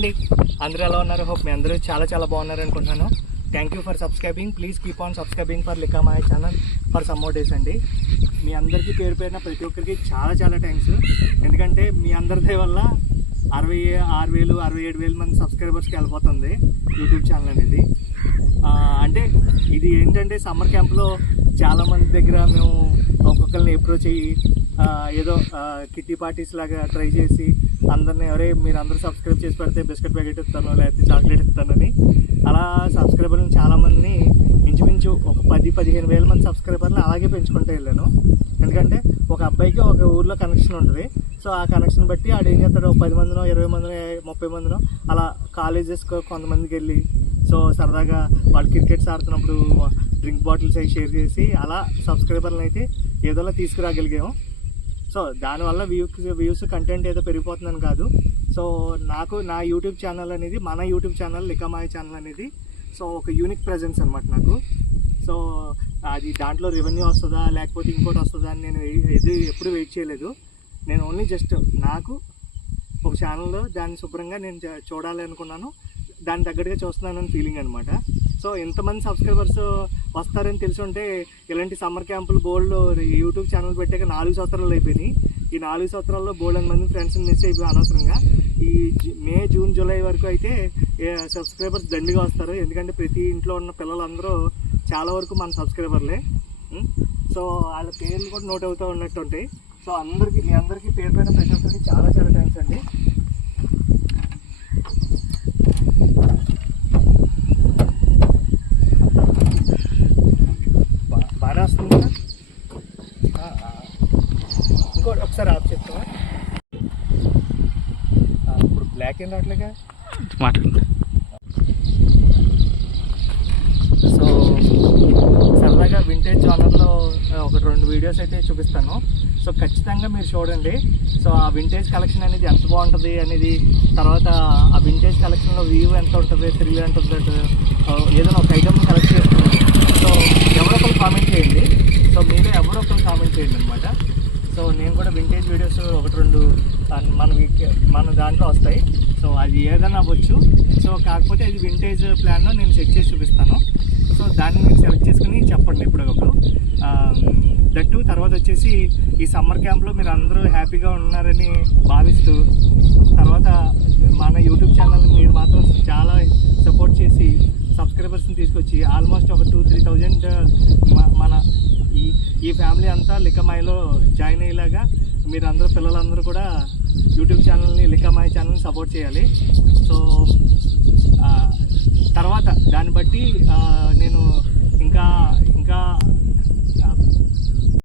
అండి, అందరూ ఎలా ఉన్నారు? హోప్ మీ అందరూ చాలా బాగున్నారు అనుకుంటున్నాను. Thank you for subscribing. Please keep on subscribing for లికా మాయ channel for some more days అండి. మీ అందరికీ పేరు పేరున ప్రతి ఒక్కరికి చాలా థ్యాంక్స్. ఎందుకంటే మీ అందరి వల్ల 66,000 67,000 మంది సబ్స్క్రైబర్స్కి వెళ్ళిపోతుంది యూట్యూబ్ ఛానల్ అనేది. అంటే ఇది ఏంటంటే సమ్మర్ క్యాంప్లో చాలామంది దగ్గర మేము ఒక్కొక్కరిని అప్రోచ్ అయ్యి ఏదో కిట్టి పార్టీస్ లాగా ట్రై చేసి అందరినీ మీరు అందరూ సబ్స్క్రైబ్ చేసి పెడితే బిస్కెట్ ప్యాకెట్ ఇస్తాను లేకపోతే చాక్లెట్ ఇస్తానని అలా సబ్స్క్రైబర్లను చాలామందిని ఇంచుమించు ఒక 10-15 వేల మంది సబ్స్క్రైబర్లు అలాగే పెంచుకుంటూ వెళ్ళాను. ఎందుకంటే ఒక అబ్బాయికి ఒక ఊర్లో కనెక్షన్ ఉంటుంది. సో ఆ కనెక్షన్ బట్టి ఆడు ఏం చేస్తాడు, 10 మందినో 20 మందినో 30 మందినో అలా కాలేజెస్కో కొంతమందికి వెళ్ళి సో సరదాగా వాళ్ళు క్రికెట్స్ ఆడుతున్నప్పుడు డ్రింక్ బాటిల్స్ అవి షేర్ చేసి అలా సబ్స్క్రైబర్లను అయితే ఏదోలా తీసుకురాగలిగాము. సో దానివల్ల వ్యూస్ కంటెంట్ ఏదో పెరిగిపోతుందని కాదు. సో నాకు నా యూట్యూబ్ ఛానల్ అనేది, మన యూట్యూబ్ ఛానల్ లికా మాయ ఛానల్ అనేది సో ఒక యూనిక్ ప్రెజెన్స్ అనమాట నాకు. సో అది దాంట్లో రెవెన్యూ వస్తుందా లేకపోతే ఇంకోటి వస్తుందా అని నేను ఎప్పుడు వెయిట్ చేయలేదు. నేను ఓన్లీ జస్ట్ నాకు ఒక ఛానల్లో దాన్ని శుభ్రంగా నేను చూడాలి అనుకున్నాను, దాని తగ్గట్టుగా చూస్తున్నానని ఫీలింగ్ అనమాట. సో ఎంతమంది సబ్స్క్రైబర్స్ వస్తారని తెలిసి ఉంటే ఇలాంటి సమ్మర్ క్యాంపులు బోల్డ్ యూట్యూబ్ ఛానల్ పెట్టాక 4 సంవత్సరాలు అయిపోయినాయి. ఈ 4 సంవత్సరాల్లో బోల్డ్ మంది ఫ్రెండ్స్ని మిస్ అయిపోయి అనవసరంగా. ఈ మే, జూన్, జూలై వరకు అయితే సబ్స్క్రైబర్స్ దండిగా వస్తారు. ఎందుకంటే ప్రతి ఇంట్లో ఉన్న పిల్లలందరూ చాలా వరకు మన సబ్స్క్రైబర్లే. సో వాళ్ళ పేర్లు కూడా నోట్ అవుతూ ఉన్నట్టు ఉంటాయి. సో మీ అందరికీ పేరు పైన ప్రతి ఒక్కరికి చాలా థ్యాంక్స్ అండి. బాగా వస్తుంది. ఇంకోటి ఒకసారి ఆఫ్ చెప్తావా? ఇప్పుడు బ్లాక్ ఏం రావట్లేగా మాట్లాడు. సో సరదాగా వింటేజ్ జానర్లో 1-2 వీడియోస్ అయితే చూపిస్తాను. సో ఖచ్చితంగా మీరు చూడండి. సో ఆ వింటేజ్ కలెక్షన్ అనేది ఎంత బాగుంటుంది అనేది, తర్వాత ఆ వింటేజ్ కలెక్షన్లో వ్యూ ఎంత ఉంటుంది, థ్రిల్ ఎంత ఉంటుంది, ఏదైనా ఒక ఐటమ్ కలెక్ట్ చేస్తుంది. సో ఎవరో ఒకరు కామెంట్ చేయండి. సో మీరే ఎవరో ఒకరు కామెంట్ చేయండి అనమాట. సో నేను కూడా వింటేజ్ వీడియోస్ 1-2 మన దాంట్లో వస్తాయి. సో అది ఏదైనా అవ్వచ్చు. సో కాకపోతే అది వింటేజ్ ప్లాన్లో నేను సెట్ చేసి చూపిస్తాను. సో దాన్ని మీరు సెలెక్ట్ చేసుకుని చెప్పండి ఎప్పటికప్పుడు. దట్టు తర్వాత వచ్చేసి ఈ సమ్మర్ క్యాంప్లో మీరు అందరూ హ్యాపీగా ఉన్నారని భావిస్తూ, తర్వాత మన యూట్యూబ్ ఛానల్ మీరు మాత్రం చాలా సపోర్ట్ చేసి సబ్స్క్రైబర్స్ని తీసుకొచ్చి ఆల్మోస్ట్ ఒక 2-3,000 మన ఈ ఫ్యామిలీ అంతా లికా మాయలో జాయిన్ అయ్యేలాగా మీరు అందరూ పిల్లలందరూ కూడా యూట్యూబ్ ఛానల్ని, లికా మాయ ఛానల్ని సపోర్ట్ చేయాలి. సో తర్వాత దాన్ని బట్టి నేను ఇంకా